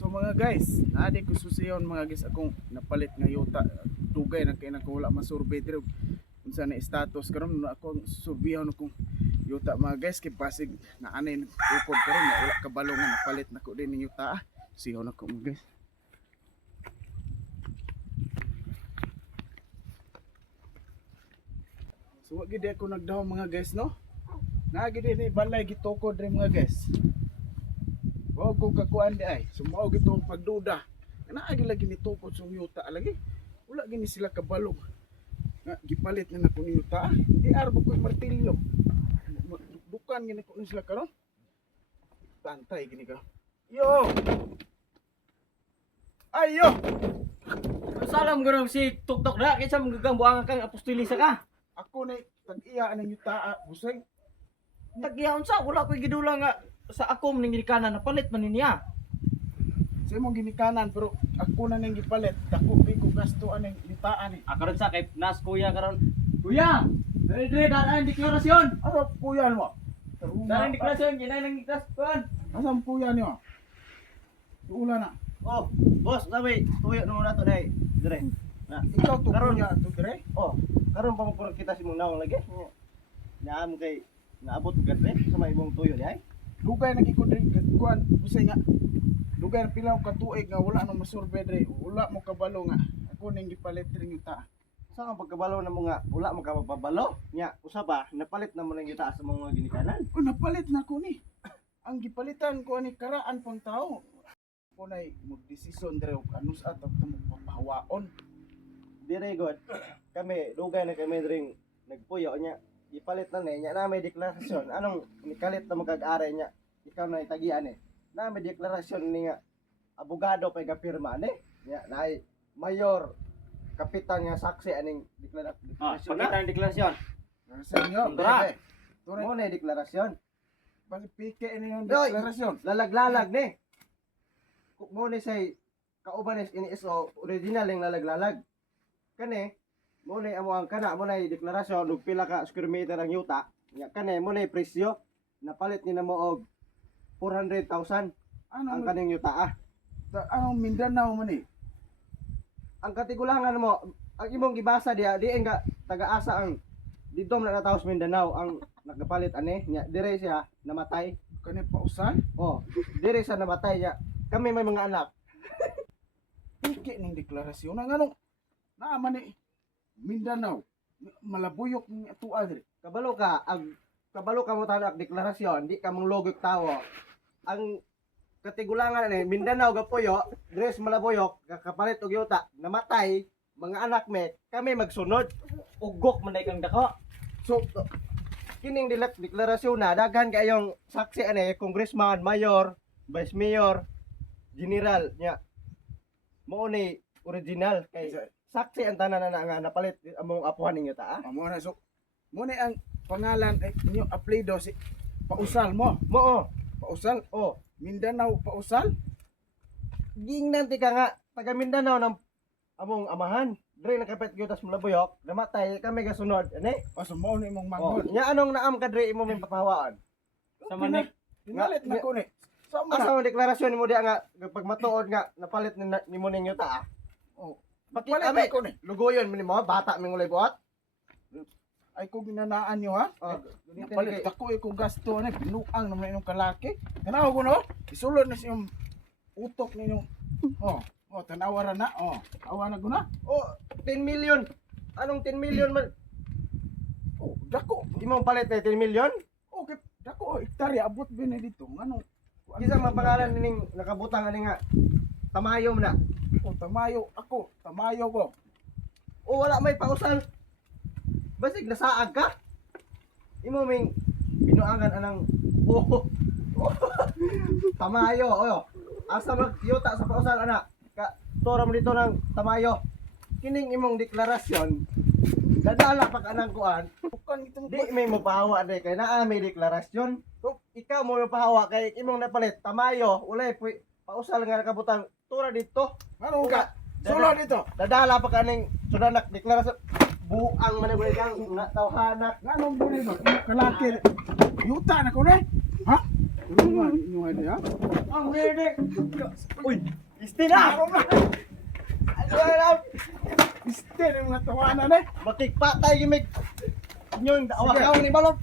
So mga guys, naadi ko susiyon mga guys akong napalit nga yuta. Dugay na kay nakawala masurvey diri unsa na status karon ako surveyon akong yuta mga guys kay basig na anay ukod karon na wala kabalo nga napalit nako din ning yuta. Siyon ako mga guys. So wag gid ako nagdaw mga guys no. Naagi din ni balay gitukod rin mga guys. Wag ko kakuan di ay. Sumao gitong pagduda. Naagi lagi ni tukod sa yuta lagi. Wala gini sila kabalo. Nga gipalit na nako ni yuta. Di arbo ko martilyo. Dukan gini ko sila karon. Tantay gini ka. Yo. Ayo. Salam garong si Tuktok na kinsa magagang buang kang apostolisa ka. Ako na tag-iya anang yuta busay. Tagyaon sa wala koy gidula nga sa akom ning gikanan napalit man niya. Sa imong ginikanan pero ako na ning gipalit. Dako kay ko gasto aning yutaan ni. Karon sa kay nas kuya karon. Kuya, dire daan deklarasyon. Ano puyan mo? Daan deklarasyon ginay nang deklarasyon. Asam puyan niyo? Uula na. Oh, boss, sabi tuyo no na to dai. Dire. Na. Ikaw to Karon puya to dire. oh, karon pa mo kita si mong naong lagi. Naam kay naabot gadre sa may imong tuyo di ay. Dugay na gikod rin kuan busay nga. Dugay na pilaw ka tuig nga wala nang masurvey dire. Wala mo kabalo nga. Ako ning gipalit ring yuta. Sa ang pagkabalo na mo nga wala mo ka magpabalo nya usa ba napalit na mo nang yuta sa mga ginikanan. Oh, napalit na ko ni. Ang gipalitan ko ani karaan pang tao. Ko nay magdesisyon dire og ano sa ato magpapahawaon. Dire god kami dugay na kami dring nagpuyo nya ipalit na nya na may deklarasyon anong nikalit na magag-aray nya ikaw na itagian na may deklarasyon ni nga abogado pa gapirma nya na mayor kapitan nga saksi aning deklarasyon pakita ang deklarasyon Senyor, Tara. Tore, mo na deklarasyon pag pike ini ang Yoy! deklarasyon. lalaglalag ni mo ni say kauban ini iso original yung lalaglalag kani mo na amo ang kana mo na deklarasyon ug pila ka square meter ang yuta nya kani mo na presyo napalit ni namo og 400,000 Ano ang kaning yuta anong Mindanao man ni? ang katigulangan mo ang imong gibasa diha di nga taga-asa ang dito man nataos Mindanao ang nagapalit ani nya dire siya namatay Kani pausan? oh dire siya namatay nya kami may mga anak Pike ning deklarasyon nga nganong naaman ni Mindanao. Malabuyok ni atua dire. kabalo ka mo tanak deklarasyon di ka mong logik tawo ang katigulangan ni Mindanao gapuyo dress malabuyok kakapalit og yuta namatay mga anak me kami magsunod ugok man kang dako so kining deklarasyon na daghan kayong saksi ani congressman mayor vice mayor general nya mo ni original kay saksi ang tanan na nga napalit among apuhan ninyo ta Amo na so mo ni ang pangalan inyo apelyido si Pausal mo. mo Pausal. oh Mindanao Pausal. gingnan ti ka nga taga Mindanao ng among amahan dre nakapit gyud tas malabuyok namatay kami gasunod ani O so mao ni imong oh manghod. nya anong naam ka dre imo min papahawaan Sa manik. Pinalit na ko ni. Sa man. asa ang deklarasyon nimo diha nga pag matuod nga napalit nimo ninyo ta Oh. bakit Palit kami na ko ni. lugoyon mo nimo bata ming ulay buhat Ay ko ginanaan nyo ha. oh Palit ako ko gasto ni binuang naman inyong kalaki. Tanaw ko no. Isulod na siyang utok ninyo. Oh, tanawaran na. Oh, awa na ko na. oh 10 million anong 10 million man Oh, dako. imong palit na 10 million Okay, dako hektarya abot bin dito. Ano? kisa man pangalan ning nakabutang ani nga tamayo man na Oh, tamayo ako. Tamayo ko. o wala may pausal basig nasaag ka imo ming binuangan anang oh, tamayo oh asa mag yuta sa pausal ana ka tora mo dito ng tamayo kining imong deklarasyon dadala pa ka nang kuan Bukan itong di may mapahawa day kay naa may deklarasyon so, ikaw mo mapahawa kay imong napalit tamayo ulay pausal nga nakabutang tora dito ano ka? Dada- Sulod dito. dadala pa ka ning sudanak deklarasyon buang managway kang tawhana Nganong bunay ba? Kalaki. Yuta na ko ni. Ha? Tulungan inyo ani ha. Ang ready. Uy, istina. Mister yung mga tawanan eh. Makikpatay gimig. Inyo yung awak ni balot.